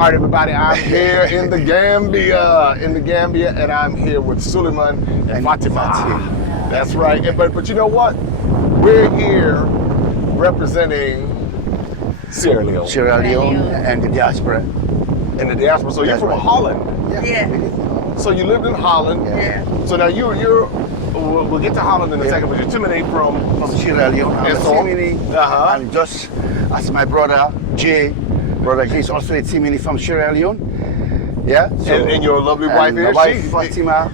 All right, everybody, I'm here in the Gambia, and I'm here with Sully and Fatimah. That's right. But you know what? We're here representing Sierra Leone. Sierra Leone and the diaspora. And the diaspora. So you're from Holland. Yeah. So you lived in Holland. Yeah. So now we'll get to Holland in a second, but you're Timothy from Sierra Leone. And just as my brother Jay is also a Timini from Sierra Leone. Yeah. So, and your lovely wife here. My wife Fatima.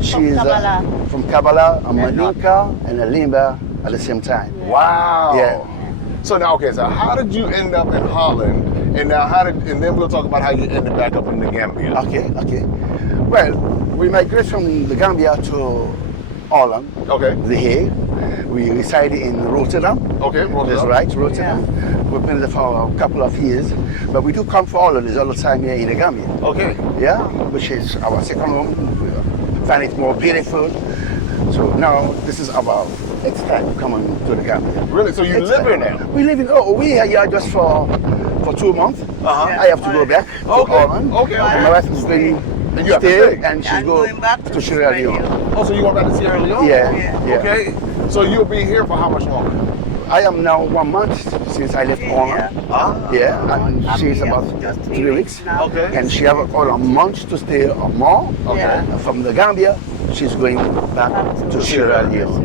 She's from Kabbalah, a Maninka and a Limba at the same time. Wow. Yeah. So now, okay, so how did you end up in Holland? And now and then we'll talk about how you ended back up in the Gambia. Okay. Well, we migrated from the Gambia to Holland. Okay. The Hague. We resided in Rotterdam. Okay, Rotterdam. That's right, Rotterdam. Yeah. We've been there for a couple of years, but we do come for holidays all the time here in the Gambia. Okay. Yeah, which is our second home. We find it more beautiful. So now this is our next time coming to the Gambia. Really? So you live here now? We live in. We are here just for 2 months. I have to go back to Holland. Okay. And my wife is going to stay, and she's going back to Sierra Leone. Oh, so you going back to Sierra Leone? Yeah. Okay. So you'll be here for how much longer? I am now 1 month since I left Holland. And she's about 3 weeks. Okay. And she have a month to stay or more. Okay. From the Gambia, she's going back to Sierra Leone.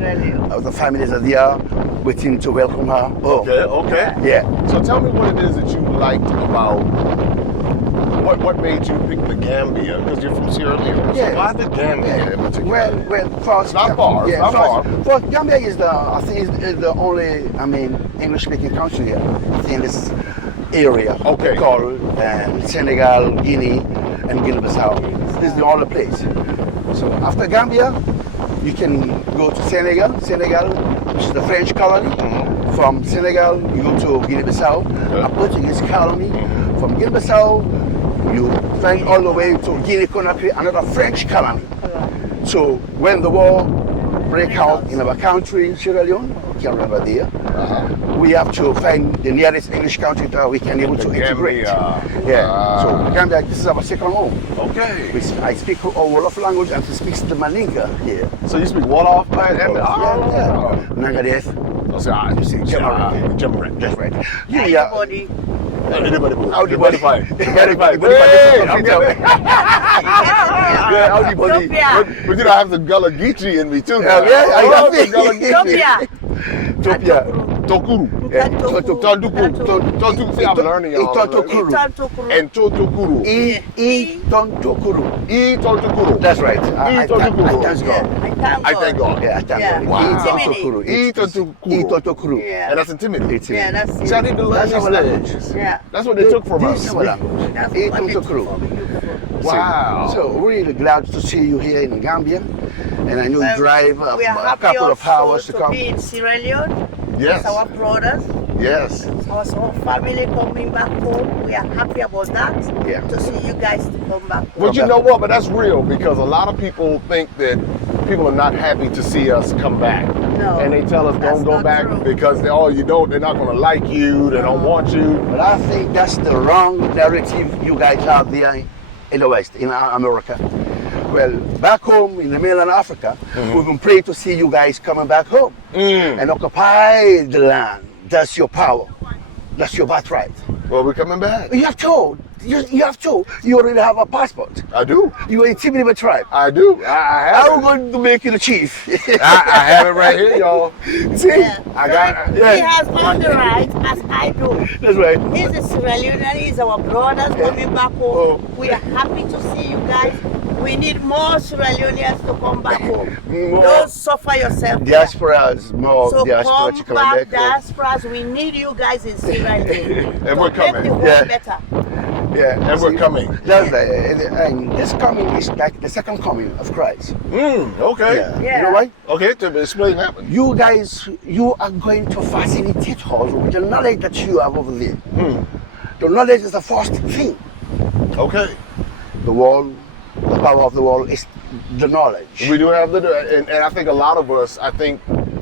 The families are there waiting to welcome her home. Okay. Yeah. So tell me what it is that you liked about what made you pick the Gambia? Because you're from Sierra Leone. Yeah. So why the Gambia in particular? Well, first, it's not far. Yeah, it's not far. First, Gambia is the only, English-speaking country here in this area. Okay. Called Senegal, Guinea, and Guinea-Bissau. This is the only place. So after Gambia, you can go to Senegal, which is the French colony. Mm-hmm. From Senegal, you go to Guinea-Bissau, a Portuguese colony. Mm-hmm. From Guinea-Bissau, you fly all the way to Guinea-Conakry, another French colony. So when the war break out in our country, Sierra Leone, you can remember there, we have to find the nearest English country that we can able to integrate. So Gambia, this is our second home. Okay. I speak a Wolof language and she speaks the Maninka here. So you speak Wolof? Nangadef. You see, Jamarin. That's right. Anybody. Everybody fight. But you know, I have the Gullah Geechee in me too. I got the Gullah Geechee. Tokuru. Tontukuru. See, I'm learning y'all. And Totokuru. Tontokuru. That's right. I thank God. I thank God. Yeah, I thank God. Totokuru. Yeah. And that's intimidating. Yeah, that's See, I need to learn these languages. Yeah. That's what they took from us. Wow. So we're really glad to see you here in Gambia. And I know you drive a couple of hours to come. Be in Sierra Leone. Yes. With our brothers. Yes. Also, family coming back home. We are happy about that. Yeah. To see you guys to come back home. Well, you know what? But that's real because a lot of people think that people are not happy to see us come back. No. And they tell us don't go back because they're not going to like you. They don't want you. But I think that's the wrong narrative you guys have there in the West, in America. Well, back home in the mainland Africa, we've been praying to see you guys coming back home and occupy the land. That's your power. That's your birthright. Well, we're coming back. You have to. You have to. You already have a passport. I do. You are a Timini tribe. I do. I have I'm going to make you the chief. I have it right here, y'all. See? I got it. He has all the rights as I do. That's right. He's a Sierra Leonean. He's our brothers coming back home. We are happy to see you guys. We need more Sierra Leoneans to come back home. Don't suffer yourself. Diasporas, more so diaspora to come come back, diasporas. We need you guys in Sierra Leone. And we're coming. Make the world better. Yeah, and we're coming. That's and this coming is like the second coming of Christ. Okay. Yeah. You know why? Okay, to explain that. You guys, you are going to facilitate us with the knowledge that you have over there. The knowledge is the first thing. Okay. The world, the power of the world is the knowledge. We do have and I think a lot of us,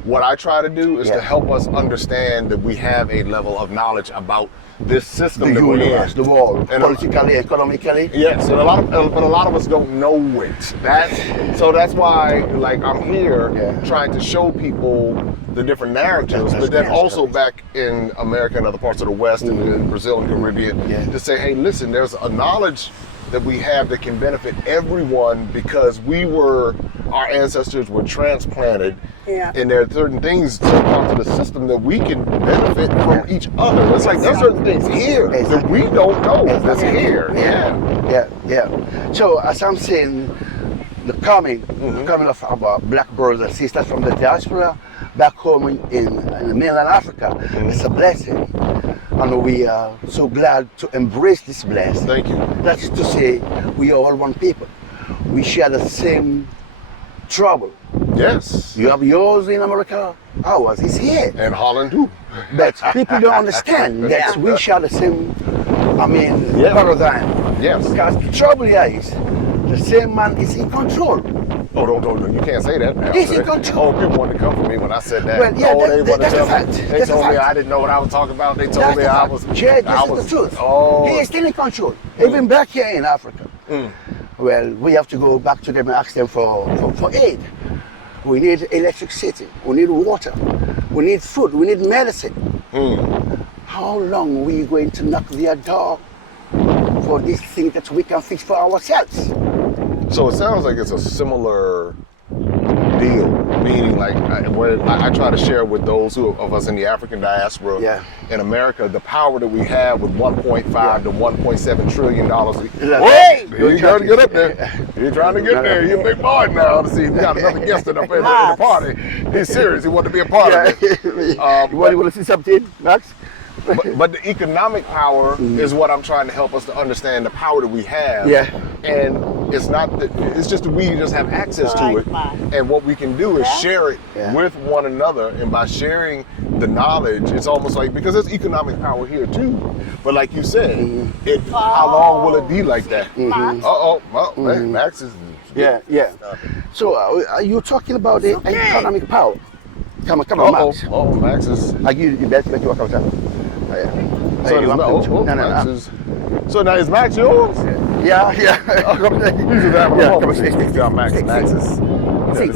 what I try to do is to help us understand that we have a level of knowledge about this system The that we're in. universe, the world, And politically, economically. Yes, and a lot of us don't know it. That's why, like, I'm here trying to show people the different narratives, but then also back in America and other parts of the West and in Brazil and Caribbean, to say, hey, listen, there's a knowledge that we have that can benefit everyone because our ancestors were transplanted, and there are certain things certain parts of the system that we can benefit from each other. It's like there's certain things here that we don't know that's here. So as I'm saying, the coming of our black brothers and sisters from the diaspora back home in mainland Africa, it's a blessing. And we are so glad to embrace this blessing. Thank you. That's to say, we are all one people. We share the same trouble. Yes. You have yours in America, ours is here. And Holland too. But people don't understand that we share the same, paradigm. Yes. Because the trouble here is, the same man is in control. Oh, don't, you can't say that now. He's in control. Oh, people wanted to come for me when I said that. Well, yeah, that's a fact. They told me I didn't know what I was talking about. They told me I was... Yeah, this is the truth. Oh. He is still in control. Even back here in Africa. Well, we have to go back to them and ask them for aid. We need electricity. We need water. We need food. We need medicine. How long are we going to knock their door for this thing that we can fix for ourselves? So it sounds like it's a similar deal, meaning like I try to share with those of us in the African diaspora in America the power that we have with 1.5 to 1.7 trillion dollars. Wait, you trying to get up there? You're trying to get there. You're a big boy now. See, we got another guest in the party. He's serious. He wanted to be a part of it. You want to see something, Max? But the economic power is what I'm trying to help us to understand the power that we have. And it's not that, it's just that we just have access to it. And what we can do is share it with one another. And by sharing the knowledge, it's almost like, because there's economic power here too. But like you said, how long will it be like that? Man, Max is... So you're talking about the economic power. Come on, Max. Max is... I give you the best, make you walk outside. So now is Max yours? Yeah. He's just having a moment. Max is... Sit,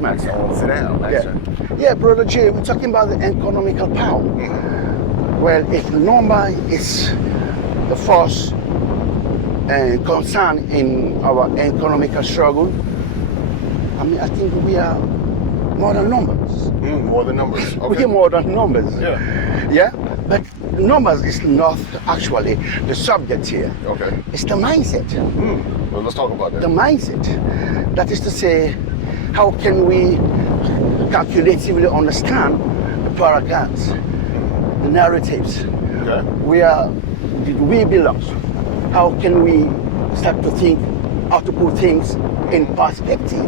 Max. Sit down, Max. Yeah, Brother Jay, we're talking about the economical power. Well, if number is the first concern in our economical struggle, I mean, I think we are more than numbers. More than numbers. Okay. We are more than numbers. Yeah? But numbers is not actually the subject here. Okay. It's the mindset. Well, let's talk about that. The mindset. That is to say, how can we calculatively understand the paragraphs, the narratives? Okay. Where did we belong? How can we start to think how to put things in perspective?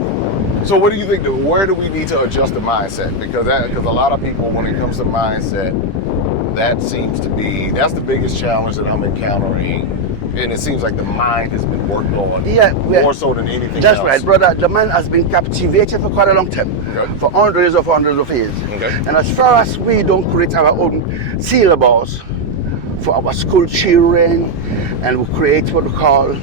So what do you think, where do we need to adjust the mindset? Because a lot of people, when it comes to mindset, that seems to be, that's the biggest challenge that I'm encountering. And it seems like the mind has been worked on more so than anything else. That's right, brother. The mind has been captivated for quite a long time, for hundreds of years. Okay. And as far as we don't create our own syllabus for our school children, and we create what we call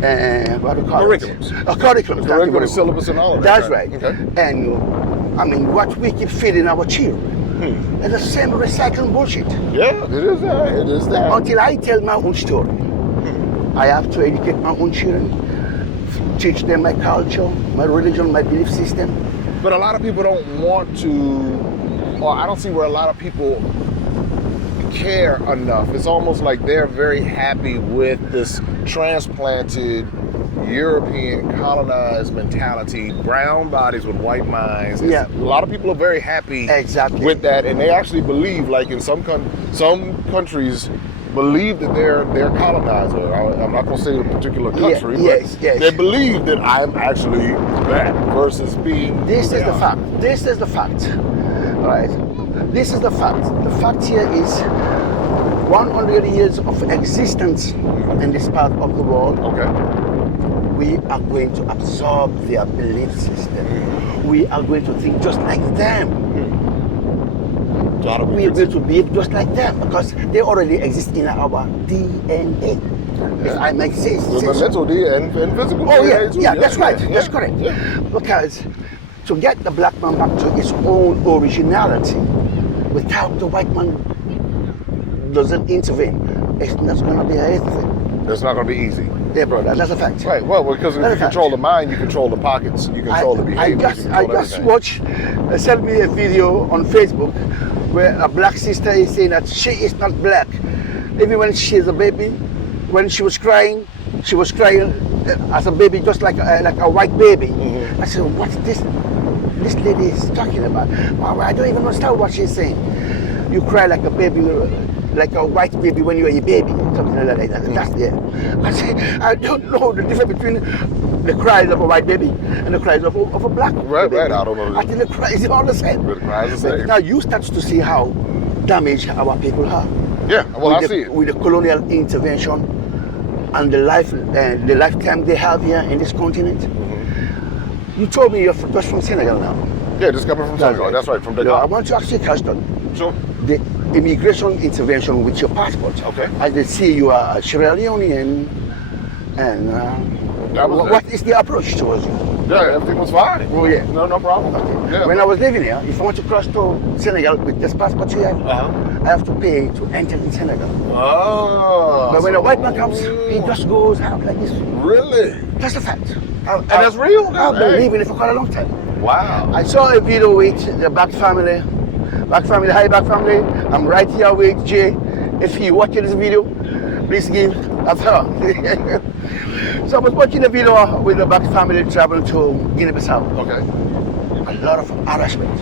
curriculums. Curriculums. Curriculum, syllabus, and all of that. That's right. Okay. And I mean, what we keep feeding our children is the same recycling bullshit. Yeah, it is that. It is that. Until I tell my own story, I have to educate my own children, teach them my culture, my religion, my belief system. But a lot of people don't want to, or I don't see where a lot of people care enough. It's almost like they're very happy with this transplanted European colonized mentality, brown bodies with white minds. A lot of people are very happy with that, and they actually believe, like in some countries, believe that they're colonizer. I'm not going to say a particular country, but they believe that I'm actually that versus being. This is the fact. This is the fact, right? This is the fact. The fact here is 100 years of existence in this part of the world. Okay. We are going to absorb their belief system. We are going to think just like them. we will to behave just like them because they already exist in our DNA. If I make sense. The mental and physical Oh DNA yeah, too. yeah, that's right. Yeah. That's correct. Yeah. Because to get the black man back to his own originality, without the white man doesn't intervene, it's not going to be anything. It's not going to be easy. Yeah, brother, that's a fact. Right. Well, because if you control the mind, you control the pockets, you control the behavior. I just watched, sent me a video on Facebook where a black sister is saying that she is not black. Even when she is a baby, when she was crying as a baby, just like a white baby. Mm-hmm. I said, what's this lady is talking about? Well, I don't even understand what she's saying. You cry like a baby, like a white baby when you're a baby, something like that. That's it. I say, I don't know the difference between the cries of a white baby and the cries of a black baby. Right, I don't know. I think the cries are all the same. The cries are the same. Now you start to see how damaged our people are. Yeah, well, I see it. With the colonial intervention and the lifetime they have here in this continent. Mm-hmm. You told me you're just from Senegal now. Yeah, just coming from Senegal. That's right, from No, I Decolonizing. want to ask you a question. Sure. The immigration intervention with your passport. Okay. I did see you are a Sierra Leonean, and what is the approach towards you? Yeah, everything was fine. Oh yeah. No problem. Okay. Yeah. When I was living here, if I want to cross to Senegal with this passport here, I have to pay to enter in Senegal. Oh. But when a white man comes, he just goes out like this. Really? That's a fact. And that's real? I've been living it for quite a long time. Wow. I saw a video with the Back family. Back family, hi Back family. I'm right here with Jay. If you're watching this video, please give a thumb. So I was watching a video with the Back family traveling to Guinea-Bissau. Okay. A lot of harassment.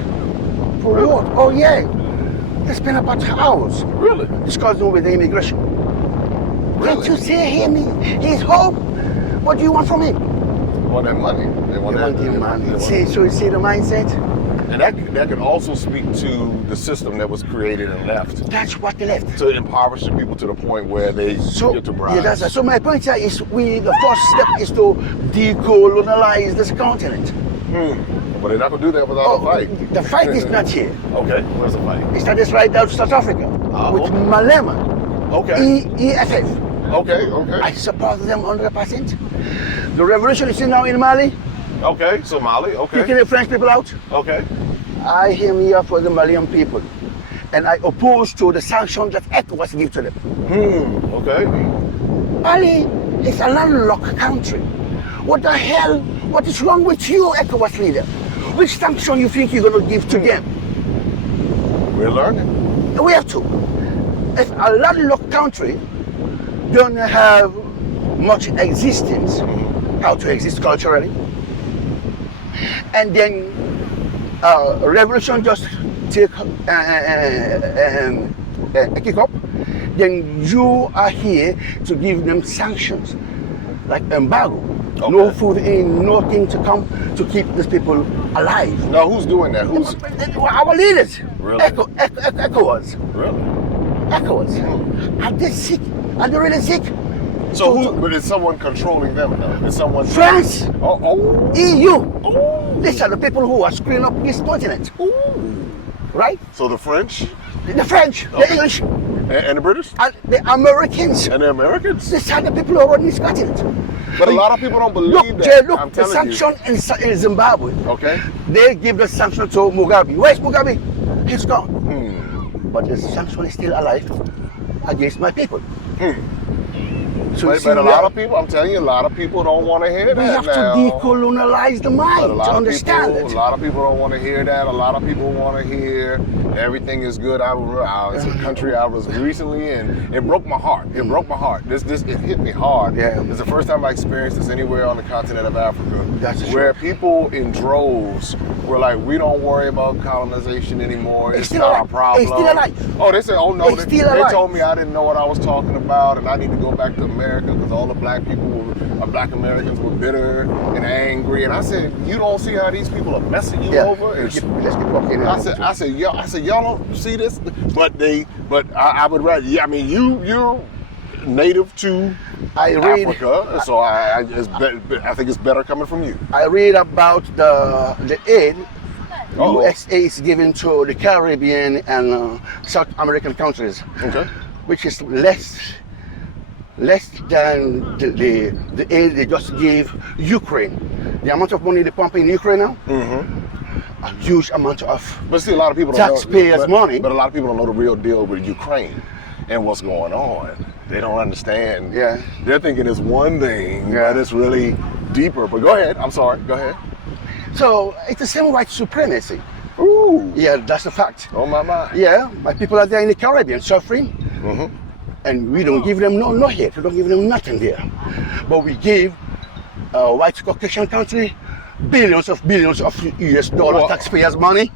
For what? Oh yeah. They spend about hours Really? discussing with the immigration. Really? Can't you see him? He's home. What do you want from him? They want that money. They want that money. See, so you see the mindset? And that can also speak to the system that was created and left That's what they left. to impoverish the people to the point where they get to bribes. Yeah, that's right. So my point here is the first step is to decolonize this continent. But they're not going to do that without a fight. The fight is not here. Okay, where's the fight? It started right down to South Africa with Malema, Okay. EFF. Okay. I support them 100%. The revolution is now in Mali, Okay, Somali, okay. kicking the French people out. Okay. I am here for the Malian people. And I oppose to the sanctions that ECOWAS give to them. Okay. Mali is a landlocked country. What the hell? What is wrong with you, ECOWAS leader? Which sanction you think you're going to give to them? We're learning. We have to. If a landlocked country don't have much existence, how to exist culturally, and then revolution just take kick up, then you are here to give them sanctions, like embargo. Okay. No food in, nothing to come to keep these people alive. Now, who's doing that? Who's Our leaders. Really? ECOWAS. really? ECOWAS. Are they sick? Are they really sick? So who? But is someone controlling them now? Is someone? France, Oh. EU. These are the people who are screwing up this continent. Right? So the French The French, the English, and the British and the Americans. and the Americans. These are the people who are running this continent. But a lot of people don't believe Look, that. Jay, look, I'm the telling you. sanction in Zimbabwe. Okay. They give the sanction to Mugabe. Where's Mugabe? He's gone. But the sanction is still alive against my people. So you But see, a lot of people, I'm telling you, a lot of people don't want to hear that we have now. to decolonize the But mind a to lot of understand people, it. a lot of people don't want to hear that. A lot of people want to hear everything is good. It's a country I was recently, and it broke my heart. It broke my heart. It hit me hard. Yeah. It's the first time I experienced this anywhere on the continent of Africa, That's where true. people in droves were like, "We don't worry about colonization anymore. It's still not our alive. problem." It's still alive. Oh, they said, "Oh no, It's they still alive. told me I didn't know what I was talking about, and I need to go back to America because all the black Black Americans were bitter and angry." And I said, "You don't see how these people are messing you over?" And Let's keep walking. I said, y'all don't see this, but I would rather. Yeah, I mean, you're native to Africa, so I think it's better coming from you. I read about the aid Uh-oh. USA is given to the Caribbean and South American countries, Okay. which is less than the aid they just gave Ukraine. The amount of money they pump in Ukraine now, a huge amount of But see, a lot of people don't taxpayers' know, money. But a lot of people don't know the real deal with Ukraine and what's going on. They don't understand. Yeah. They're thinking it's one thing, Yeah. but it's really deeper. But go ahead. I'm sorry. Go ahead. So it's the same white supremacy. Ooh. Yeah, that's a fact. Oh my. Yeah, my people are there in the Caribbean suffering, and we don't give them no hate. We don't give them nothing there. But we give a white Caucasian country billions of US dollar Well- taxpayers' money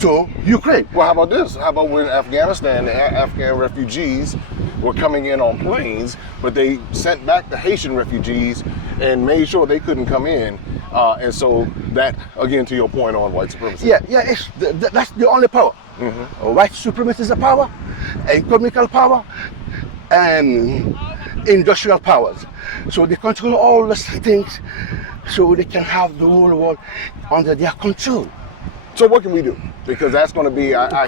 to Ukraine. Well, how about this? How about when Afghanistan, the Afghan refugees were coming in on planes, but they sent back the Haitian refugees and made sure they couldn't come in. And so that, again, to your point on white supremacy. Yeah, that's the only power. White supremacy is a power, economical power, and industrial powers. So they control all those things so they can have the whole world under their control. So what can we do? Because that's going to be, I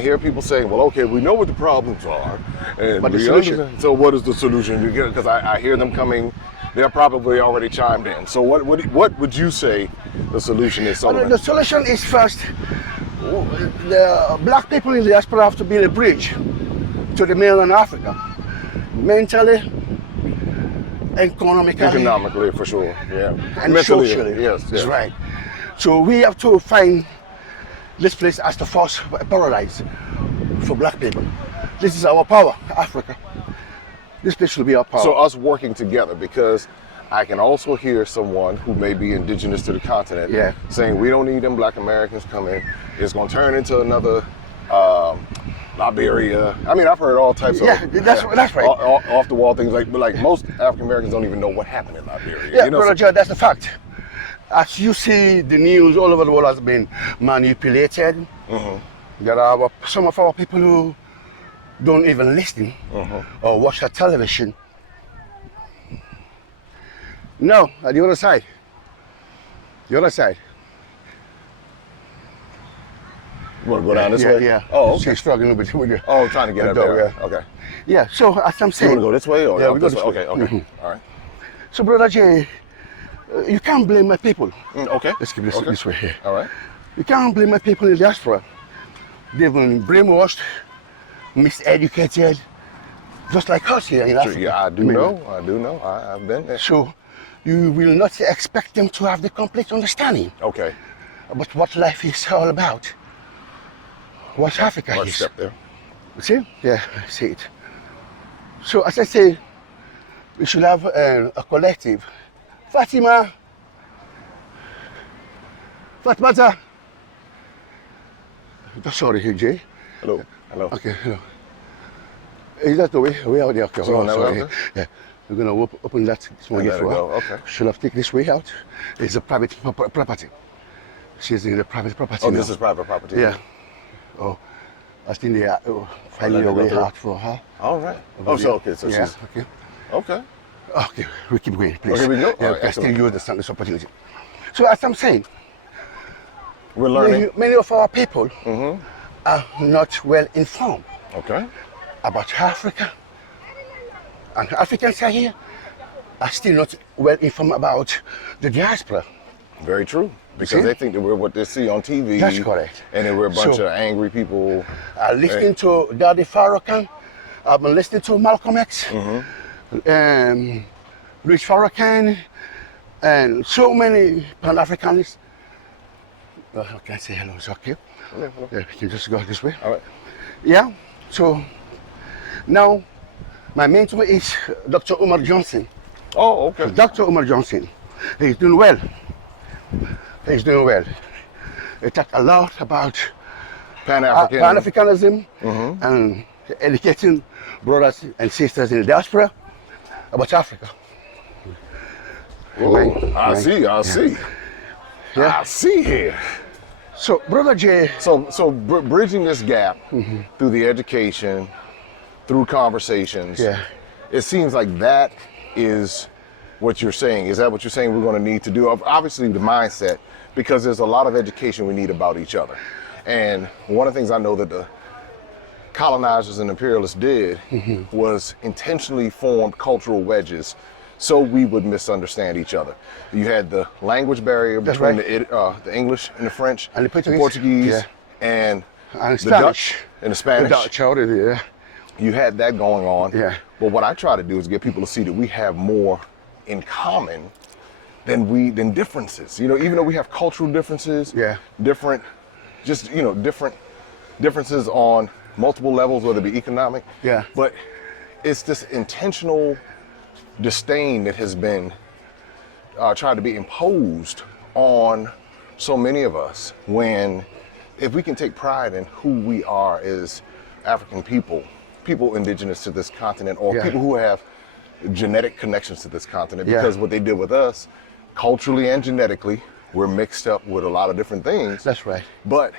hear people saying, well, okay, we know what the problems are. And But the we solution? understand. So what is the solution? Because I hear them coming, they're probably already chimed in. So what would you say the solution is? Well, Sullivan? the solution is first, the black people in the diaspora have to build a bridge to the mainland Africa, mentally, Economically, for sure, yeah. and Mentally, socially. yes. That's right. So we have to find this place as the first paradise for black people. This is our power, Africa. This place will be our power. So us working together, because I can also hear someone who may be indigenous to the continent saying we don't need them black Americans coming. It's going to turn into another Liberia. I mean, I've heard all types of that's right. off the wall things like most African Americans don't even know what happened in Liberia. Yeah, you know, Brother Joe, that's the fact. As you see, the news all over the world has been manipulated. There are some of our people who don't even listen or watch the television. No, at the other side. The other side. You want to go down this way? Yeah. Oh, okay. She's struggling with you. Oh, trying to get up there. Yeah. Okay. Yeah, so as I'm You saying. want to go this way or Yeah, up we go this this way? way. Okay. All right. So, Brother Jay, you can't blame my people. Okay. Let's keep this Okay. this way here. All right. You can't blame my people in the diaspora. They've been brainwashed, miseducated, just like us here in Africa. Yeah, I do know. I've been there. So you will not expect them to have the complete understanding Okay. about what life is all about. What Africa Let's is. step there. See? Yeah, I see it. So as I say, we should have a collective. Fatimah. Sorry, Jay. Hello. Hello. Okay, hello. Is that the way? Way out there? Okay, So hold on, now sorry. we're out Yeah. We're gonna open that small And gate let it for her. go, okay. Should have taken this way out. It's a private property. She's in the private property. Oh, now. this is private property. Yeah. Oh, I think they are finding let a her go way through. out for her. All right. Oh, so okay. So yeah. she's Okay. okay. Okay. We keep going, please. Okay, we go? Yeah, All right, I still excellent. use this opportunity. So as I'm saying, We're learning. many of our people are not well informed Okay. about Africa. And Africans are here are still not well informed about the diaspora. Very true. Because See? they think that we're what they see on TV. That's correct. And that we're a bunch So- of angry people. Listening to Daddy Farrakhan, I've been listening to Malcolm X, Louis Farrakhan, and so many Pan-Africanists. I can't say hello, it's okay. Yeah, hello. Yeah, we can just go this way. All right. Yeah, so now my mentor is Dr. Umar Johnson. Oh, okay. Dr. Umar Johnson, he's doing well. He's doing well. He talks a lot about Pan-African. Pan-Africanism and educating brothers and sisters in the diaspora about Africa. Whoa, I see. Yeah. I see here. So, Brother Jay, So bridging this gap through the education, through conversations, it seems like that is what you're saying. Is that what you're saying we're going to need to do? Obviously, the mindset, because there's a lot of education we need about each other. And one of the things I know that the colonizers and imperialists did was intentionally formed cultural wedges so we would misunderstand each other. You had the language barrier between the English and the French, and the Portuguese, and the Spanish. Dutch and the Spanish. The Dutch already, yeah. You had that going on. Yeah. But what I try to do is get people to see that we have more in common than differences. You know, even though we have cultural differences, different differences on multiple levels, whether it be economic. Yeah. But it's this intentional disdain that has been tried to be imposed on so many of us, when if we can take pride in who we are as African people indigenous to this continent, or people who have genetic connections to this continent, because what they did with us, culturally and genetically, we're mixed up with a lot of different things. That's right. But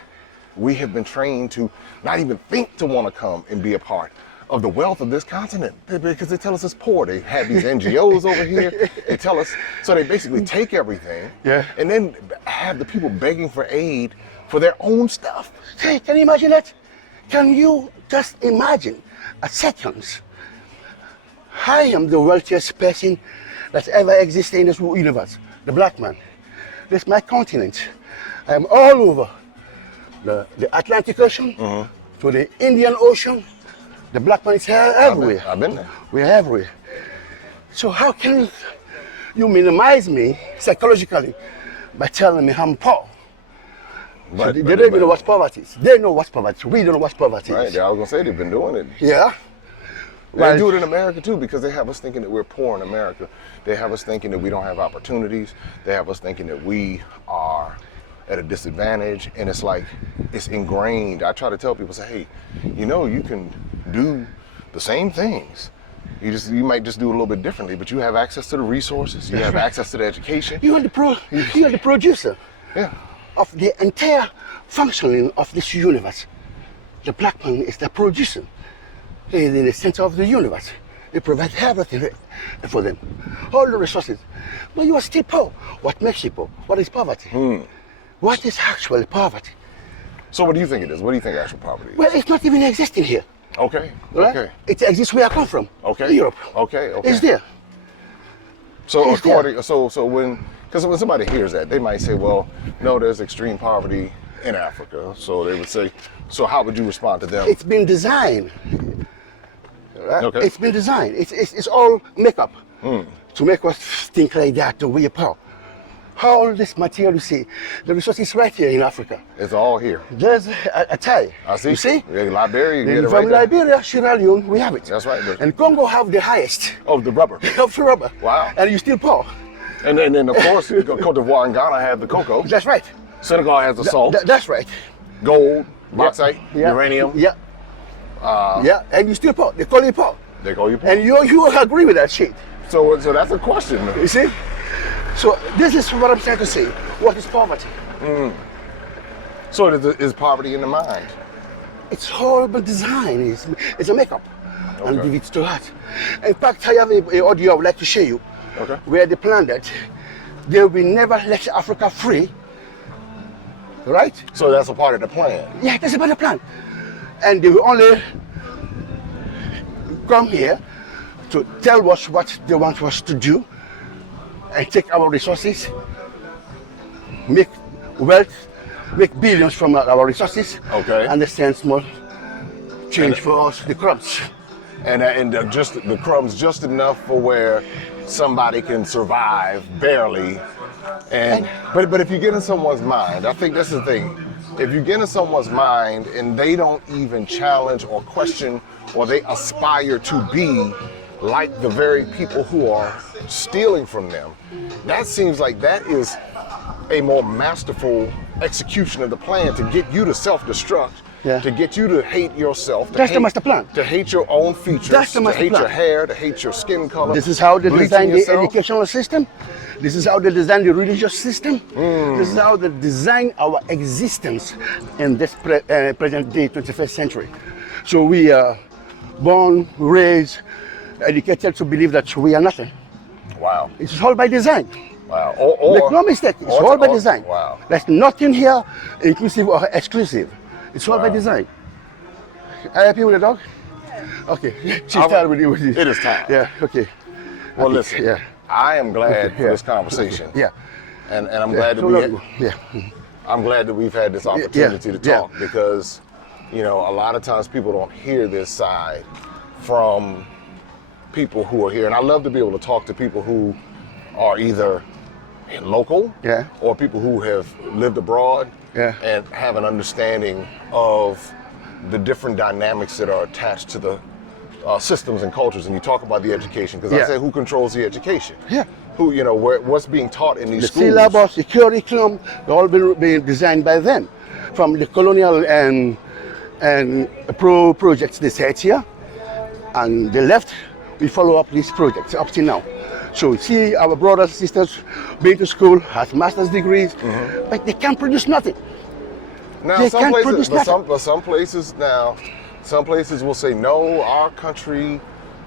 we have been trained to not even think to want to come and be a part of the wealth of this continent, because they tell us it's poor. They have these NGOs over here. They tell us, so they basically take everything and then have the people begging for aid for their own stuff. Hey, can you imagine that? Can you just imagine a second? I am the wealthiest person that's ever existed in this universe, the black man. This is my continent. I am all over the Atlantic Ocean to the Indian Ocean. The black man is here everywhere. I've been there. We're everywhere. So how can you minimize me psychologically by telling me I'm poor? So they don't even know what poverty is. They know what poverty is. We don't know what poverty is. Right, I was gonna say they've been doing it. Yeah. They do it in America too, because they have us thinking that we're poor in America. They have us thinking that we don't have opportunities. They have us thinking that we are at a disadvantage, and it's like, it's ingrained. I try to tell people, say, hey, you know, you can do the same things. You might just do it a little bit differently, but you have access to the resources. You have access to the education. You are the producer of the entire functioning of this universe. The black man is the producer. He is in the center of the universe. They provide everything for them, all the resources. But you are still poor. What makes you poor? What is poverty? What is actual poverty? So what do you think it is? What do you think actual poverty is? Well, it's not even existing here. Okay. Right? Okay. It exists where I come from. Okay. Europe. Okay. Okay. It's there. So because when somebody hears that, they might say, well, no, there's extreme poverty in Africa. So they would say, so how would you respond to them? It's been designed. Right? Okay. It's been designed. It's all makeup to make us think like that, the way poor. All this material you see, the resources right here in Africa. It's all here. There's a tie. I see. You see? Yeah, Liberia, you get it From right there. Liberia, Sierra Leone, we have it. That's right. And Congo have the highest Oh, the rubber. of rubber. Wow. And you still poor. And then of course, Cote d'Ivoire and Ghana have the cocoa. That's right. Senegal has the salt, That's right. gold, bauxite, uranium. Yeah. And you still poor. They call you poor. They call you poor. And you agree with that shit. So that's a question. You see? So this is what I'm trying to say. What is poverty? So is poverty in the mind? It's horrible design. It's a makeup. And Okay. give it to us. In fact, I have an audio I would like to show you. Okay. Where they plan that they will never let Africa free. Right? So that's a part of the plan. Yeah, that's about the plan. And they will only come here to tell us what they want us to do and take our resources, make wealth, make billions from our resources, Okay. and send small change for us, the crumbs. And just the crumbs just enough for where somebody can survive barely. But if you get in someone's mind, I think that's the thing. If you get in someone's mind and they don't even challenge or question, or they aspire to be like the very people who are stealing from them, that seems like that is a more masterful execution of the plan to get you to self-destruct, to get you to hate yourself. That's the master plan. To hate your own features. That's the to master hate plan. your hair, to hate your skin color. This is how they bleaching design the yourself. educational system. This is how they design the religious system. This is how they design our existence in this present day 21st century. So we are born, raised, educated to believe that we are nothing. Wow. It's all by design. Wow. Make no mistake, it's all by design. Wow. There's nothing here inclusive or exclusive. It's all by design. Are you happy with the dog? Okay. She's tired with you. It is time. Yeah, okay. Well, Okay, listen, yeah. I am glad Okay, for yeah. this conversation. Yeah. And I'm glad that Yeah. I'm glad that we've had this opportunity to talk because, you know, a lot of times people don't hear this side from people who are here. And I love to be able to talk to people who are either local or people who have lived abroad and have an understanding of the different dynamics that are attached to the systems and cultures. And you talk about the education, because I say, who controls the education? Yeah. Who, you know, what's being taught in these schools? The syllabus, the curriculum, they're all been designed by them. From the Colonial and projects they set here, and the left, we follow up these projects up to now. So see our brothers and sisters been to school, has master's degrees, but they can't produce nothing. Now, they some can't places, produce nothing. but some places now, some places will say, no, our country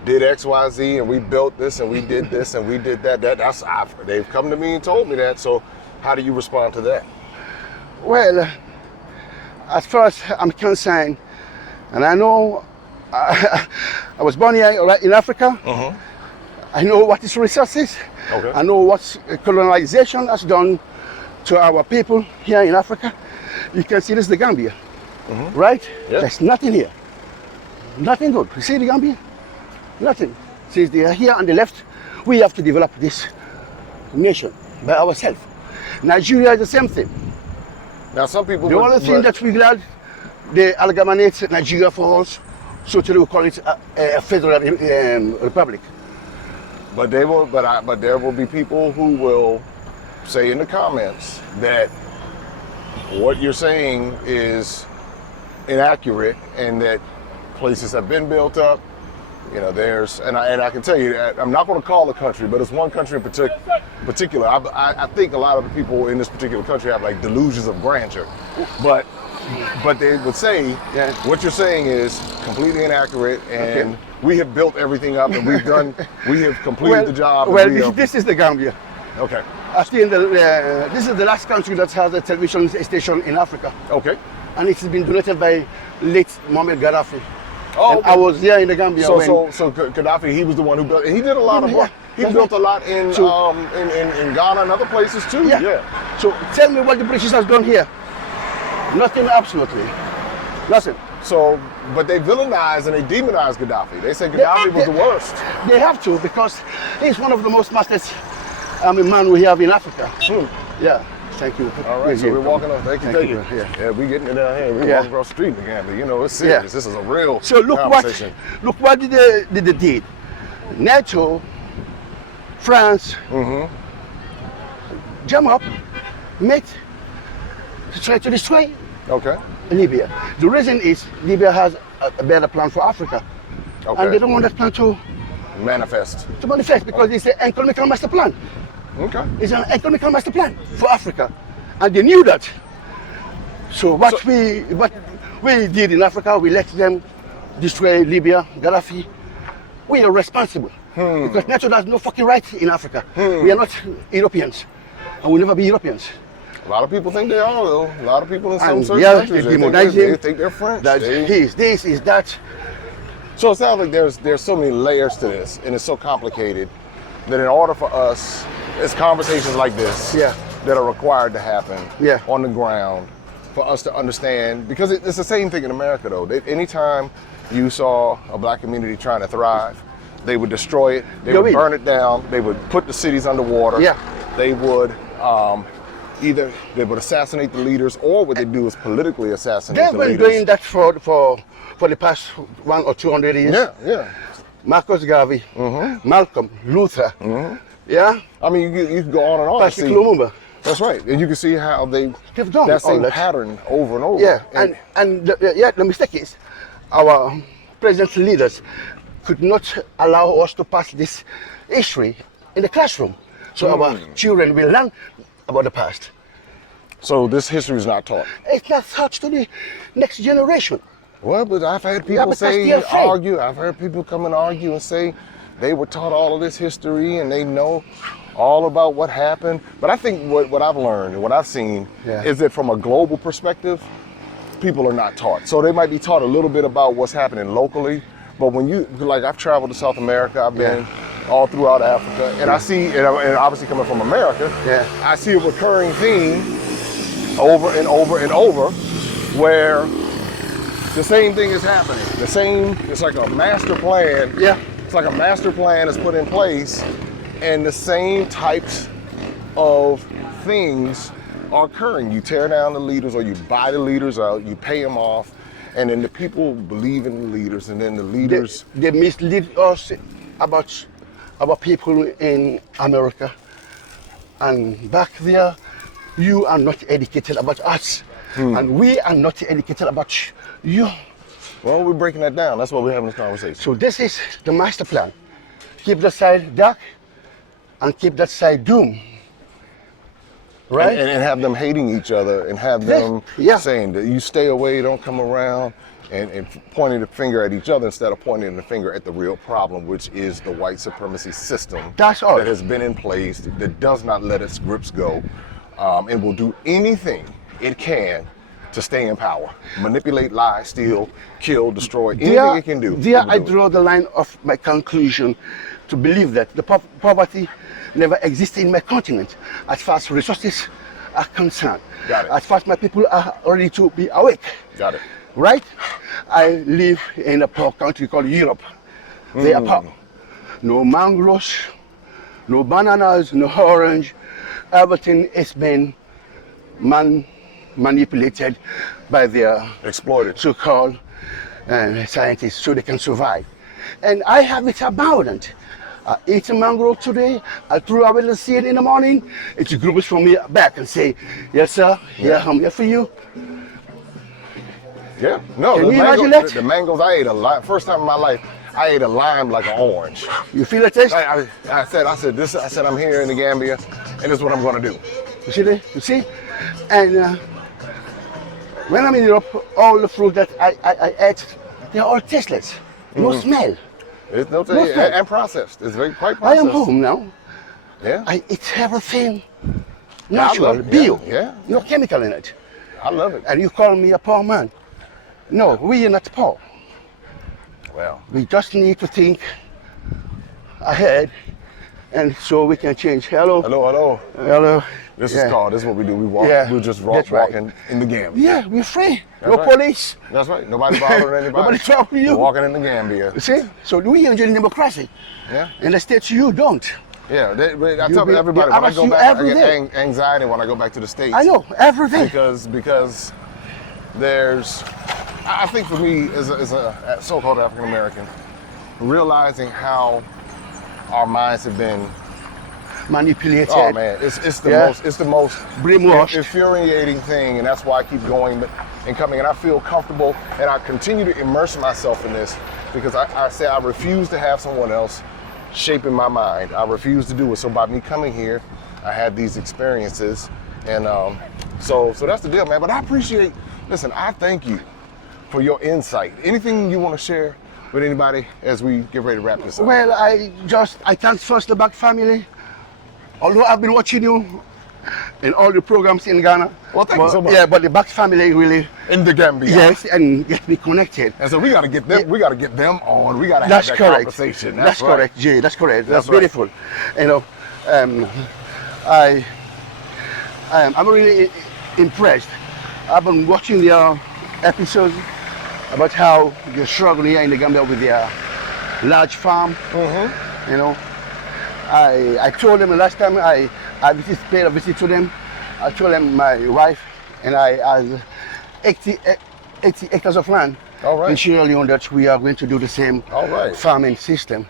did X, Y, Z, and we built this, and we did this, and we did that. They've come to me and told me that. So, how do you respond to that? Well, as far as I'm concerned, and I know I was born here right in Africa. I know what is resources. Okay. I know what colonization has done to our people here in Africa. You can see this is the Gambia, right? Yeah. There's nothing here. Nothing good. You see the Gambia? Nothing. Since they are here on the left, we have to develop this nation by ourselves. Nigeria is the same thing. Now, some people. The only thing that we're glad they amalgamate Nigeria for us, so today we call it a federal republic. But they will. But there will be people who will say in the comments that what you're saying is inaccurate, and that places have been built up. You know, and I can tell you, I'm not going to call the country, but it's one country in particular. I think a lot of the people in this particular country have like delusions of grandeur, but they would say what you're saying is completely inaccurate, and we have built everything up, and we have completed the job. Well, this is the Gambia. Okay. I think this is the last country that has a television station in Africa. Okay. And it's been donated by late Mohamed Gaddafi. Oh, I was here in the Gambia. So Gaddafi, he was the one who built. He did a lot of work. He built a lot in Ghana and other places too. Yeah. So tell me what the British has done here. Nothing, absolutely. Nothing. So, but they villainized and they demonized Gaddafi. They said Gaddafi was the worst. They have to, because he's one of the most masters man we have in Africa. Yeah. Thank you. All right, so we're walking up. Thank you. Yeah, we getting it down here. We're walking across the street in the Gambia. You know, it's serious. Yeah. This is a real conversation. Look what they did. NATO, France, jam up, met to try to destroy Libya. The reason is Libya has a better plan for Africa, and they don't want that plan to manifest. Because it's an economical master plan. Okay. It's an economical master plan for Africa, and they knew that. So what we did in Africa, we let them destroy Libya, Gaddafi. We are responsible because NATO has no fucking right in Africa. We are not Europeans, and we'll never be Europeans. A lot of people think they are, though. A lot of people in some certain countries they think they're French. This is that. So it sounds like there's so many layers to this, and it's so complicated that in order for us, it's conversations like this that are required to happen on the ground for us to understand, because it's the same thing in America, though. Anytime you saw a black community trying to thrive, they would destroy it, they would burn it down, they would put the cities underwater, they would either they would assassinate the leaders, or what they do is politically assassinate the leaders. They've been doing that for the past 100 or 200 years. Yeah. Marcus Garvey, Malcolm, Luther. Yeah. I mean, you can go on and on. Patrick Lumumba. That's right, and you can see how they've done that same pattern over and over. Yeah, and the mistake is our present leaders could not allow us to pass this history in the classroom, so our children will learn about the past. So this history is not taught. It's not taught to the next generation. Well, but I've had people argue. I've heard people come and argue and say they were taught all of this history and they know all about what happened. But I think what I've learned and what I've seen is that from a global perspective, people are not taught. So they might be taught a little bit about what's happening locally, but when you, like I've traveled to South America, I've been all throughout Africa, and I see, and obviously coming from America, I see a recurring theme over and over and over where the same thing is happening. The same, it's like a master plan. Yeah. It's like a master plan is put in place, and the same types of things are occurring. You tear down the leaders, or you buy the leaders out, you pay them off, and then the people believe in the leaders, and then the leaders... They mislead us about people in America. And back there, you are not educated about us. And we are not educated about you. Well, we're breaking that down. That's why we're having this conversation. So this is the master plan. Keep that side dark and keep that side doom. Right? And have them hating each other, and have them saying that you stay away, don't come around, and pointing the finger at each other instead of pointing the finger at the real problem, which is the white supremacy system. That's all. That has been in place, that does not let its grips go, and will do anything it can to stay in power. Manipulate, lie, steal, kill, destroy, anything it can do. There I draw the line of my conclusion to believe that the poverty never existed in my continent as far as resources are concerned. Got it. As far as my people are ready to be awake. Got it. Right? I live in a poor country called Europe. They are poor. No mangoes, no bananas, no orange. Everything is been manipulated by their exploited so-called scientists so they can survive. And I have it abundant. I eat a mango today, I throw away the seed in the morning, it grows from me back and say, yes sir, I'm here for you. Yeah, no, Can you imagine that? The mangoes I ate a lot, first time in my life, I ate a lime like an orange. You feel the taste? I said I'm here in the Gambia, and this is what I'm gonna do. You see that? You see? And when I'm in Europe, all the fruit that I ate, they're all tasteless. No smell. It's no smell. and processed. It's quite processed. I am home now. Yeah. I eat everything Yeah, I natural, love it. bio. Yeah. No chemical in it. I love it. And you call me a poor man. No, we are not poor. Well, We just need to think ahead, and so we can change. Hello. hello. This is what we do. We walk. Yeah, We're just that's right. walking in the Gambia. Yeah, we're free. That's No right. police. That's right. Nobody bothering anybody. Nobody troubling you. We're walking in the Gambia. You see? So we enjoy democracy. Yeah. In the States, you don't. Yeah. I tell everybody they when I arrest go you back, I every get day. anxiety when I go back to the States. I know, everything. Because there's, I think for me as a so-called African American, realizing how our minds have been Manipulated. oh man, it's the most Brainwashed. infuriating thing, and that's why I keep going and coming, and I feel comfortable, and I continue to immerse myself in this because I say I refuse to have someone else shaping my mind. I refuse to do it. So by me coming here, I had these experiences, and so that's the deal, man. But I appreciate. Listen, I thank you for your insight. Anything you want to share with anybody as we get ready to wrap this up? Well, I thank first the Back family. Although I've been watching you in all the programs in Ghana. Well, thank you so much. Yeah, but the Back family really. In the Gambia. Yes, and get me connected. And so we got to get them. Yeah. We got to get them on. We got to have That's that correct. conversation. That's right. correct, Jay. That's correct. That's right. beautiful. You know, I'm really impressed. I've been watching their episodes about how they're struggling here in the Gambia with their large farm. Mm-hmm. You know, I told them the last time I paid a visit to them. I told them my wife and I has 80 acres of land All right. in Sierra Leone that we are going to do the same All right. farming system.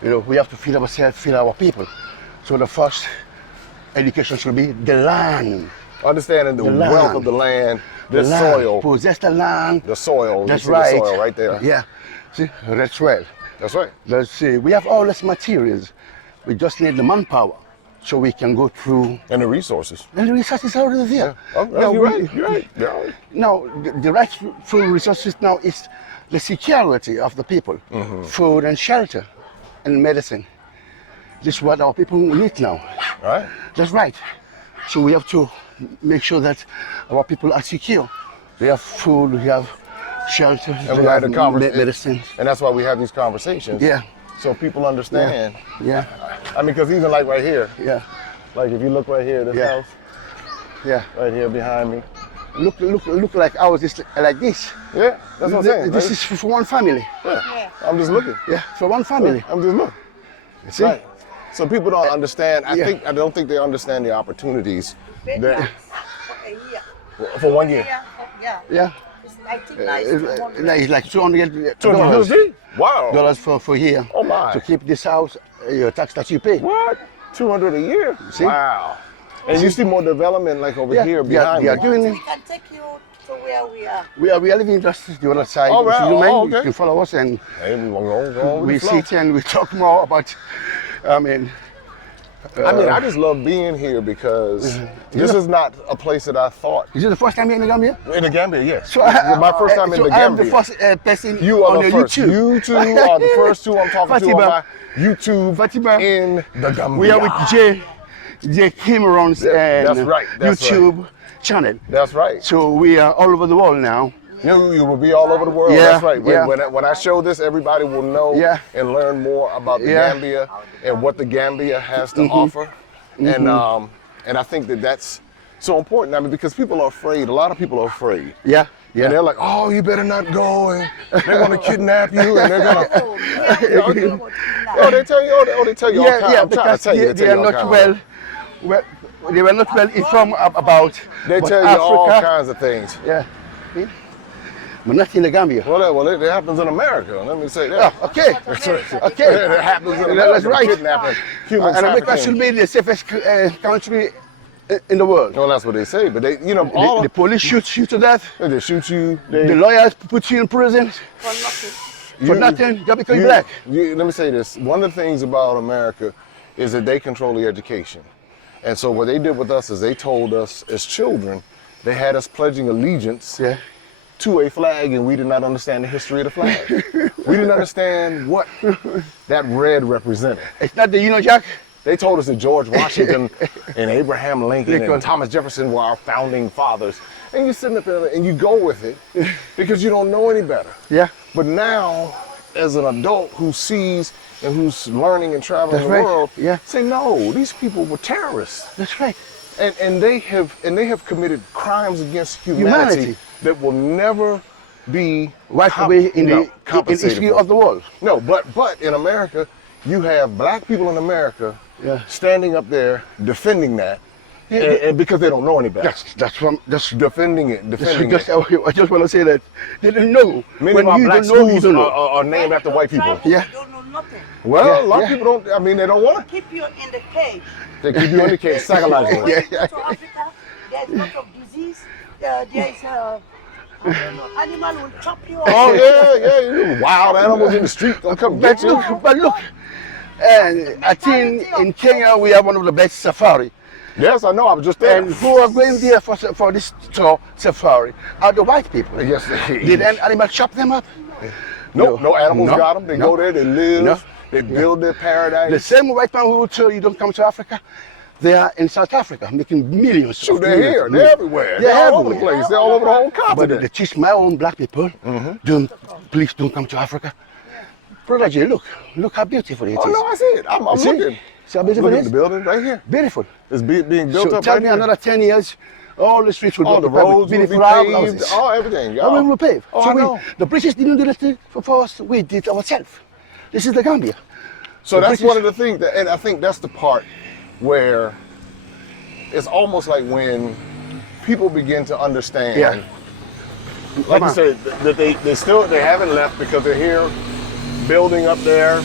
You know, we have to feed ourselves, feed our people. So the first education should be the land. Understanding the land. wealth of the land, the land. soil, Possess the land. the soil. That's You see right. The soil right there. Yeah. See, that's right. That's right. Let's see. We have all these materials. We just need the manpower so we can go through. And the resources. And the resources are already there. Oh, Now, you're right. You're right. You're right. Now, the rightful resources now is the security of the people, food and shelter and medicine. This is what our people need now. Right. That's right. So we have to make sure that our people are secure. They have food, we have shelter, And we we had have a conversation. medicine. And that's why we have these conversations. Yeah. So people understand. Yeah. I mean, because even like right here, Yeah. like if you look right here, this Yeah. house, Yeah. right here behind me. Look like ours is like this. Yeah, that's what I'm saying. This right? is for one family. Yeah. I'm just looking. Yeah, for one family. I'm just looking. See? Right. So people don't understand. I don't think they understand the opportunities that for 1 year. Yeah. Yeah. I think nice. It's like $200 $200. Wow. dollars for here. Oh my. To keep this house, your tax that you pay. What? $200 a year? See? Wow. And you see more development like over here behind they are me. doing We it. can take you to where we are. We are living just the other side. All right. If you don't mind, Okay. you can follow us and Hey, we won't go with we the flow. sit and we talk more about. I mean, I just love being here because this is not a place that I thought. is it the first time you're in Gambia? In the Gambia, yes. So This is my first time in so the I am Gambia. the first person You are on the your first. YouTube. You two are the first two I'm talking to on Fatimah. my YouTube Fatimah. in the Gambia. We are with J. Cameron's that's right, that's YouTube channel. That's right. So we are all over the world now. You will be all over the world. Yeah, That's right. yeah. When I show this, everybody will know Yeah. and learn more about the Yeah. Gambia and what the Gambia has to offer. And I think that that's so important. I mean, because people are afraid. A lot of people are afraid. Yeah. And they're like, oh, you better not go, and they're gonna kidnap you, and they're gonna. Oh, they tell you. Oh, they tell you all kinds. I'm trying to because tell you. they are not they were not well informed about They about tell you all Africa. kinds of things. Yeah. But not in the Gambia. Well, it happens in America. Let me say that. Oh, okay. Okay. It happens in America. That's right. Kidnapping, human And America trafficking. should be the safest country in the world. Well, that's what they say, but they, all The police shoots you to death. they shoot you. The lawyers put you in prison For nothing. for nothing just because you're black. Let me say this. One of the things about America is that they control the education. And so what they did with us is they told us as children, they had us pledging allegiance Yeah. to a flag, and we did not understand the history of the flag. We didn't understand what that red represented. It's not the Union Jack. They told us that George Washington and Abraham Lincoln Lincoln. and Thomas Jefferson were our founding fathers. And you're sitting up there and you go with it because you don't know any better. Yeah. But now, as an adult who sees and who's learning and traveling That's the right. world, Yeah. say no, these people were terrorists. That's right. And they have committed crimes against humanity that will never be Wiped away in the compensated history for. of the world. No, but in America, you have black people in America Yeah. standing up there defending that, and because they don't know any better. That's Defending it. I just want to say that they don't know. Many when of our you black don't know, you schools don't know. are named after white people. Yeah. You don't know nothing. Well, Yeah, a lot yeah. of people don't. I mean, they don't want to. Keep you in the cage. They keep you in the cage psychologically. When you go to Africa, there's a lot of disease. There is I don't know, animal will chop you off. Oh yeah, you wild animals in the street gonna come get you. But look, I think in Kenya we have one of the best safari. Yes, I know. I was just there. And who are going there for this safari are the white people. Yes, Did an animal chop them up? no animals No, got them. They no. go there. They live. No. They build their paradise. The same white man who will tell you don't come to Africa, they are in South Africa making millions. Shoot, of they're millions here. of They're millions. everywhere. They're They're all over the everywhere. place. They're all over the whole But continent. they teach my own black people, please don't come to Africa. Brother J, look how beautiful it is. Oh no, I see it. I'm See? looking. See how beautiful Look it at is? the building right here. Beautiful. It's being built So up tell right me here. another 10 years, all the streets will All be the paved with roads will be beautiful paved. houses. Oh, everything. All Y'all. will be paved. Oh, So I know. the British didn't do it for us, we did ourselves. This is the Gambia. So The that's British- one of the things that, and I think that's the part where it's almost like when people begin to understand, Yeah. like Come you on. said, that they haven't left because they're here building up their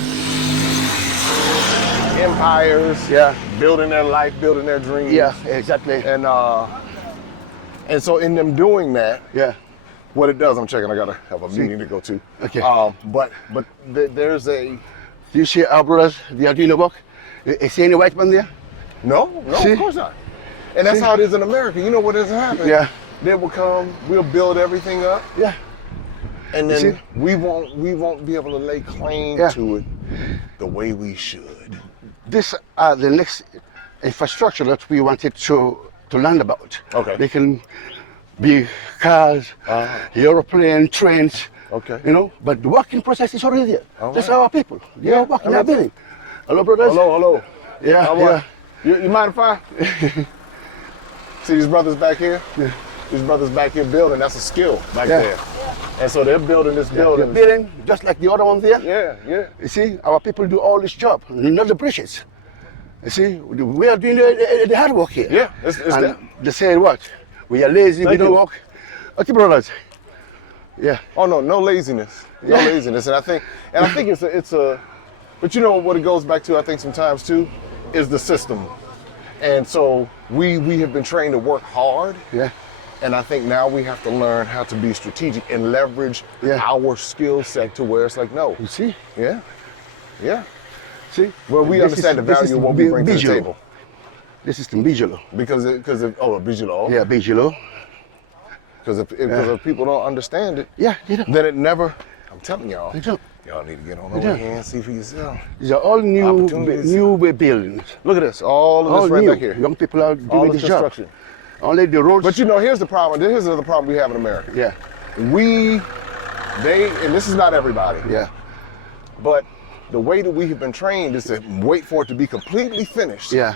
empires, Yeah. building their life, building their dreams. Yeah, exactly. And so in them doing that, Yeah. what it does, I'm checking. I gotta have a meeting to go to. Okay. But there's a Do you see our brothers, they are doing the work? You see any white man there? no, See? of course not. And that's See? how it is in America. You know what has happened? Yeah. They will come. We'll build everything up, Yeah. and You then see? we won't be able to lay claim Yeah. to it the way we should. These are the next infrastructure that we wanted to learn about. Okay. They can be cars, aeroplane, trains. Okay. You know, but the working process is already there. All That's right. our people. They are working, they are building. Hello, brothers. Hello. Yeah, How yeah. You mind if I? See these brothers back here? Yeah. These brothers back here building, that's a skill back Yeah. there. And so they're building this They're building. building just like the other one there. Yeah. You see, our people do all this job, not the bridges. You see, we are doing the hard work here. Yeah, it's and that. they say what? We are lazy, we Thank don't you. work. Okay, brothers. Yeah. Oh no laziness. No Yeah. laziness. And I think it's a but you know what it goes back to, I think sometimes too, is the system. And so we have been trained to work hard. Yeah. And I think now we have to learn how to be strategic and leverage Yeah. our skill set to where it's like, no. You see? Yeah. See? Well, we This understand is- the this value is of what we bring to the Bijolo. table. This is the Bijolo. Because Bijolo. Yeah, Bijolo. Because if people don't understand it, Yeah, they don't. then it never. I'm telling y'all, They don't. y'all need to get on They over don't. here and see for yourself. These are all Opportunities. new buildings. Look at this, all of All this right new. back here, Young people are all doing this this job. construction. Only the roads. But you know, here's the problem. Here's the problem we have in America. Yeah, And this is not everybody, yeah, but the way that we have been trained is to wait for it to be completely finished. yeah,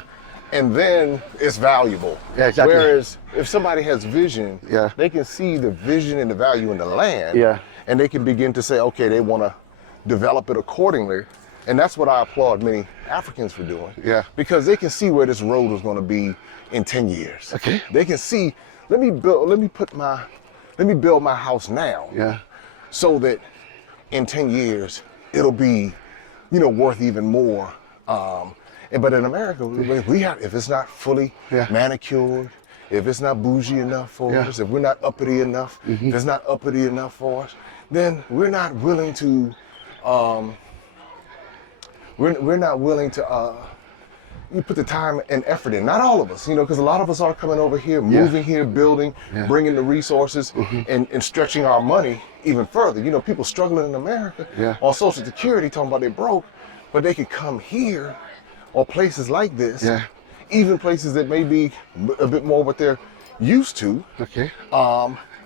And then it's valuable. Yeah, exactly. Whereas if somebody has vision, Yeah. they can see the vision and the value in the land, Yeah. and they can begin to say, okay, they want to develop it accordingly. And that's what I applaud many Africans for doing. Yeah. Because they can see where this road is going to be in 10 years. Okay. They can see, let me build my house now, yeah, so that in 10 years it'll be, worth even more. But in America, if it's not fully Yeah. manicured, if it's not bougie enough for Yeah. us, if we're not uppity enough, if it's not uppity enough for us, then we're not willing to. We're not willing to. You put the time and effort in. Not all of us, because a lot of us are coming over here, moving here, building, Yeah. bringing the resources, and stretching our money even further. People struggling in America Yeah. on Social Security, talking about they broke, but they could come here or places like this, Yeah. even places that may be a bit more what they're used to, okay,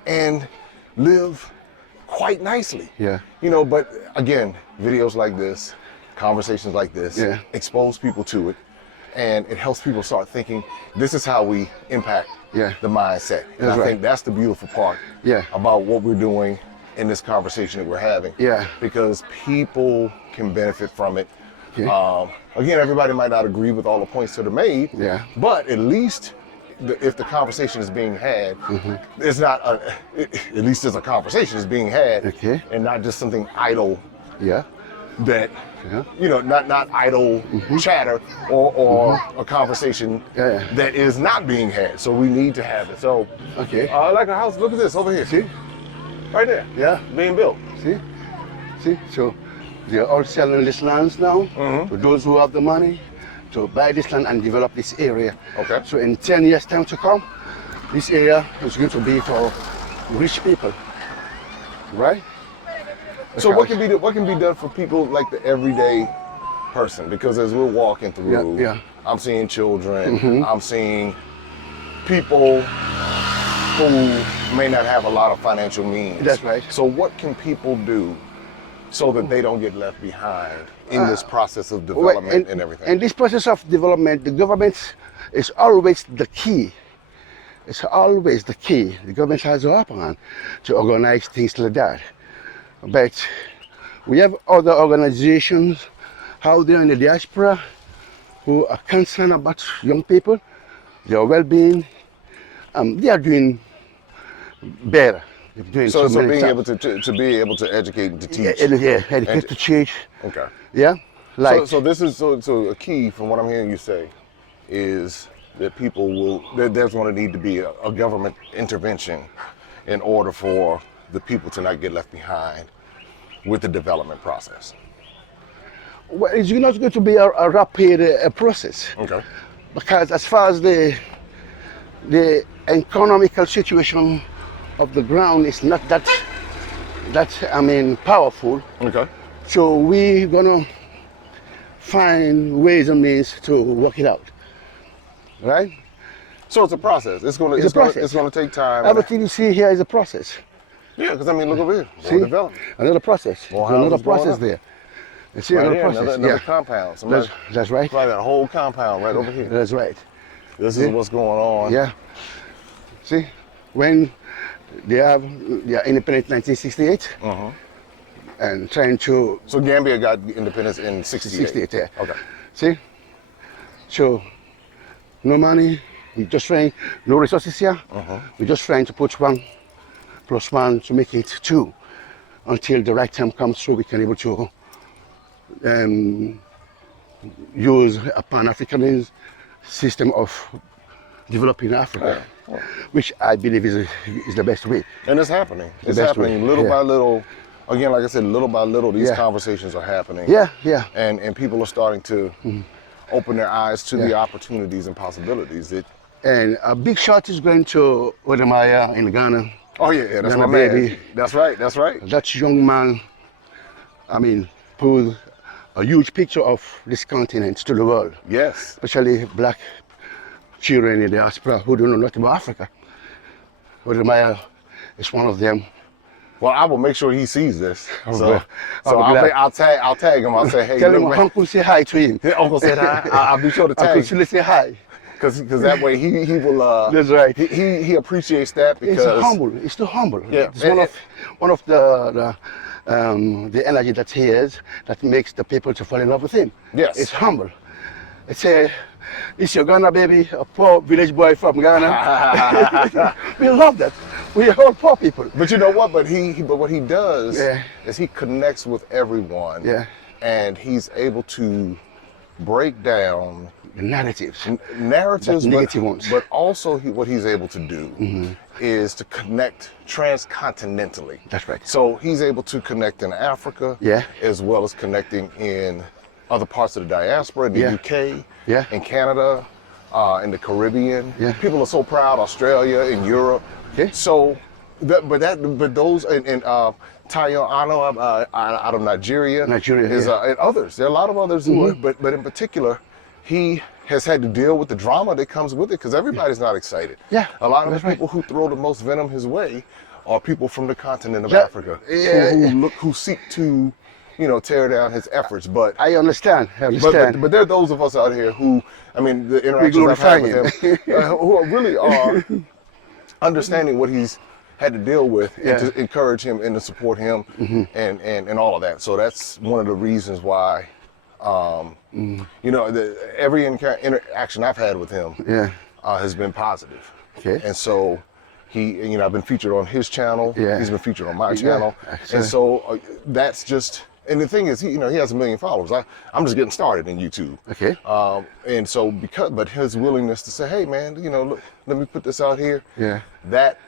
and live quite nicely. Yeah. But again, videos like this, conversations like this, Yeah. expose people to it, and it helps people start thinking, this is how we impact Yeah. the mindset. And That's I right. think that's the beautiful part Yeah. about what we're doing in this conversation that we're having. Yeah. Because people can benefit from it. Okay. Again, everybody might not agree with all the points that are made, Yeah. but at least if the conversation is being had, it's not, at least there's a conversation is being had, Okay. and not just something idle yeah, that, Yeah. not idle chatter or a conversation Yeah. that is not being had. So we need to have it. So, Okay. like a house, look at this over here. See? Right there. Yeah. Being built. see, so they're all selling these lands now to those who have the money to buy this land and develop this area. Okay. So in 10 years time to come, this area is going to be for rich people, right? So what can be done for people like the everyday person? Because as we're walking through, Yeah. I'm seeing children, I'm seeing people who may not have a lot of financial means. That's right. So what can people do so that they don't get left behind in this process of development and everything? In this process of development, the government is always the key. It's always the key. The government has the upper hand to organize things like that. But we have other organizations out there in the diaspora who are concerned about young people, their well-being. They are doing better. They're doing So many being stuff. able to be able to educate and to teach. Educate to change. Okay. Yeah, like So this is so a key from what I'm hearing you say is that there's going to need to be a government intervention in order for the people to not get left behind with the development process. well, it's not going to be a rapid process, Okay. because as far as the economical situation of the ground is not that powerful. Okay. So we're gonna find ways and means to work it out. Right? So it's a process. It's going to take time. Everything you see here is a process. Yeah, because I mean, look over here. See? Development. Another process. More There's another houses going process up. there. You see Right another here, process. another Yeah. compound. That's right. Probably got a whole compound right over here. That's right. This is what's going on. Yeah. See, when they are independent 1968 and trying to So Gambia got independence in 68. 68, yeah. Okay. See? So, no money, we just trying, no resources here. We're just trying to put 1 + 1 to make it 2 until the right time comes through. We can able to use a Pan-African system of developing Africa, which I believe is the best way. And it's happening. It's best happening way, little yeah. by little. Again, like I said, little by little, these Yeah. conversations are happening. Yeah, yeah. And people are starting to open their eyes to the opportunities and possibilities. And a big shot is going to Odemaya in Ghana. Oh yeah, that's Ghana my man. baby. That's right. That's right. That young man, I mean, put a huge picture of this continent to the world, Yes. especially black children in the diaspora who don't know nothing about Africa. Odemaya is one of them. Well, I will make sure he sees this. So, well, I'll be glad. I'll tag him. I'll say, hey, Tell look, him man. Uncle say hi to him. Yeah, Uncle said hi. I'll be sure to Uncle tag Sully say hi. because that way he will. That's right. He appreciates that because It's humble. It's too humble. Yeah. It's one of the energy that he has that makes the people to fall in love with him. Yes. It's humble. It's your Ghana baby, a poor village boy from Ghana. We love that. We are all poor people. But you know what? But what he does Yeah. is he connects with everyone. Yeah. And he's able to break down The narratives. narratives, The negative ones. but also what he's able to do is to connect transcontinentally. That's right. So he's able to connect in Africa, Yeah. as well as connecting in other parts of the diaspora, in the Yeah. UK, Yeah. in Canada, in the Caribbean. Yeah. People are so proud. Australia, in Europe. Okay. So, but those and Tayo Ano out of Nigeria. Is yeah. and others. There are a lot of others who are, but in particular, he has had to deal with the drama that comes with it because everybody's not excited. Yeah, A lot of the that's right. people who throw the most venom his way are people from the continent of Yeah, Africa yeah, who seek to, tear down his efforts. But I understand. but there are those of us out here who, I mean, the interactions I've had with him, who really are understanding what he's had to deal with and to encourage him and to support him and all of that. So that's one of the reasons why, every interaction I've had with him has been positive. Okay. And so I've been featured on his channel. Yeah. He's been featured on my channel. Excellent. And so that's just, and the thing is, he has 1 million followers. I'm just getting started in YouTube. Okay. And so but his willingness to say, hey man, look, let me put this out here. Yeah. That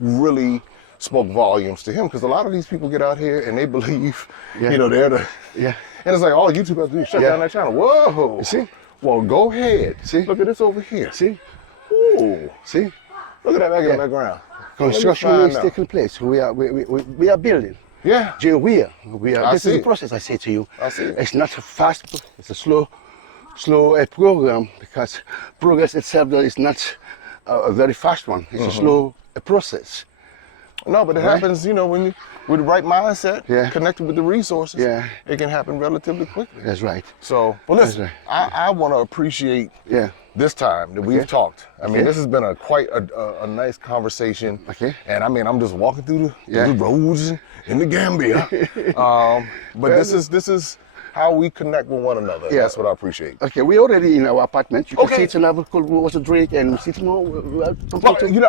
really spoke volumes to him because a lot of these people get out here and they believe, they're the, and it's like all YouTube has to do is shut down that channel. Whoa. You see? Well, go ahead. See? Look at this over here. See? Ooh. See? Look at that back in the background. Construction Let me is find out. taking place. We are building. Yeah. Jay, we are. I This see is it. the process. I say to you. I see it. It's not a fast. It's a slow program because progress itself is not a very fast one. It's a slow process. No, but it happens, when you with the right mindset, Yeah. connected with the resources, Yeah. it can happen relatively quickly. That's right. So, well, listen, That's I want to appreciate Yeah. this time that we've talked. I mean, Okay. this has been quite a nice conversation. Okay. And I mean, I'm just walking through the roads in the Gambia. But this is how we connect with one another. Yeah. That's what I appreciate. Okay, we're already in our apartment. You can Okay. sit and have a cold water drink and sit more. Well,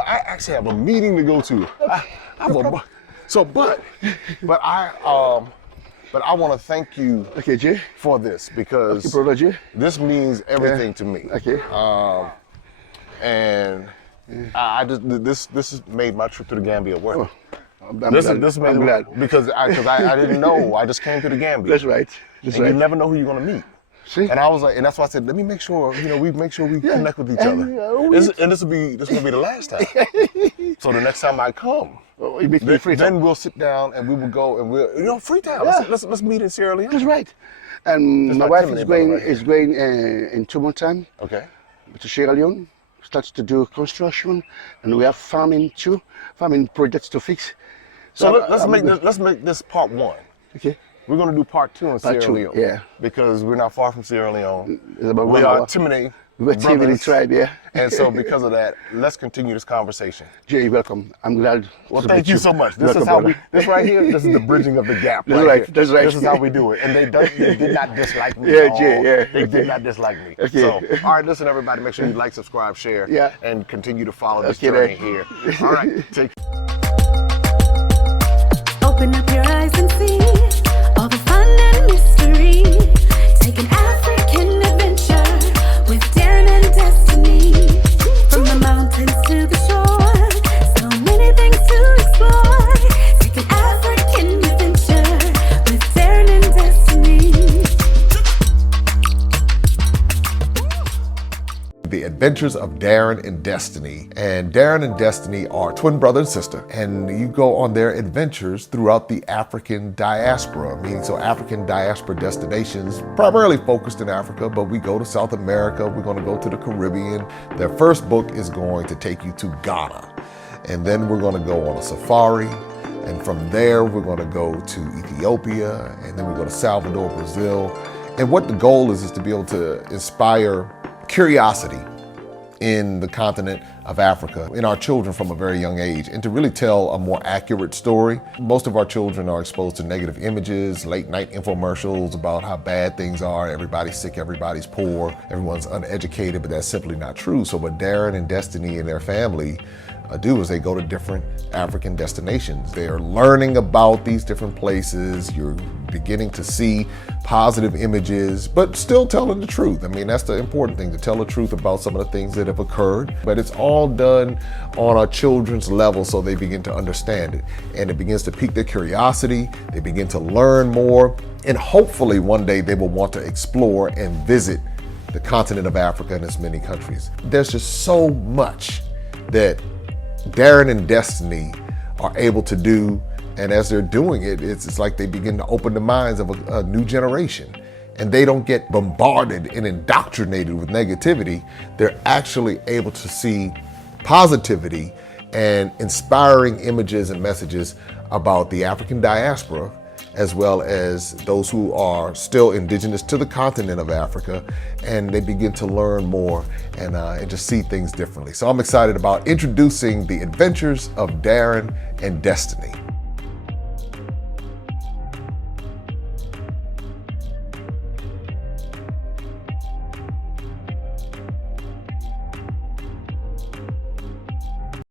I actually have a meeting to go to. But I want to thank you Okay, Jay. for this because Okay, brother Jay. this means everything to me. Okay. And I just this has made my trip to the Gambia worth it. I'm This made I'm it glad. because I didn't know. I just came to the Gambia. That's right. That's And right. you never know who you're gonna meet. See? And I was like, and that's why I said, let me make sure, we connect with each And, other. And this will be the last time. So the next time I come, Oh, you meet me in Freetown. Then we'll sit down and we will go and Freetown. Yeah. Let's meet in Sierra Leone. That's right. And That's my my wife Timothy is brother going right here. in 2 months' time Okay. to Sierra Leone. Starts to do construction, and we have farming projects to fix. So let's make this part 1. Okay. We're going to do part 2 in Part Sierra 2, Leone. yeah. Because we're not far from Sierra Leone. It's about We 1 are hour. Timothy We're Timothy brothers. tribe, yeah. And so because of that, let's continue this conversation. Jay, you're welcome. I'm glad. Well, to thank meet you so much. This Welcome, is how brother. this right here, this is the bridging of the gap. That's right, here. that's right. This is how we do it. And they did not dislike me Yeah, at all. Jay, yeah, They okay. did not dislike me. Okay. So, all right, listen, everybody, make sure you like, subscribe, share, Yeah. and continue to follow this Okay, journey then. here. All right, take Open up your eyes and see all the fun and mystery. Take an African adventure with Darren and Destiny. From the mountains to the shore, so many things to explore. Take an African adventure with Darren and Destiny. The Adventures of Darren and Destiny. And Darren and Destiny are twin brother and sister, and you go on their adventures throughout the African diaspora, meaning so African diaspora destinations, primarily focused in Africa, but we go to South America, we're going to go to the Caribbean. Their first book is going to take you to Ghana, and then we're going to go on a safari, and from there we're going to go to Ethiopia, and then we go to Salvador, Brazil. And what the goal is to be able to inspire curiosity in the continent of Africa, in our children from a very young age, and to really tell a more accurate story. Most of our children are exposed to negative images, late night infomercials about how bad things are, everybody's sick, everybody's poor, everyone's uneducated, but that's simply not true. So what Darren and Destiny and their family do is they go to different African destinations. They are learning about these different places. You're beginning to see positive images, but still telling the truth. I mean, that's the important thing, to tell the truth about some of the things that have occurred. But it's all done on our children's level so they begin to understand it. And it begins to pique their curiosity. They begin to learn more. And hopefully one day they will want to explore and visit the continent of Africa and its many countries. There's just so much that Darren and Destiny are able to do, and as they're doing it, it's like they begin to open the minds of a new generation, and they don't get bombarded and indoctrinated with negativity. They're actually able to see positivity and inspiring images and messages about the African diaspora, as well as those who are still indigenous to the continent of Africa, and they begin to learn more and just see things differently. So I'm excited about introducing the Adventures of Darren and Destiny.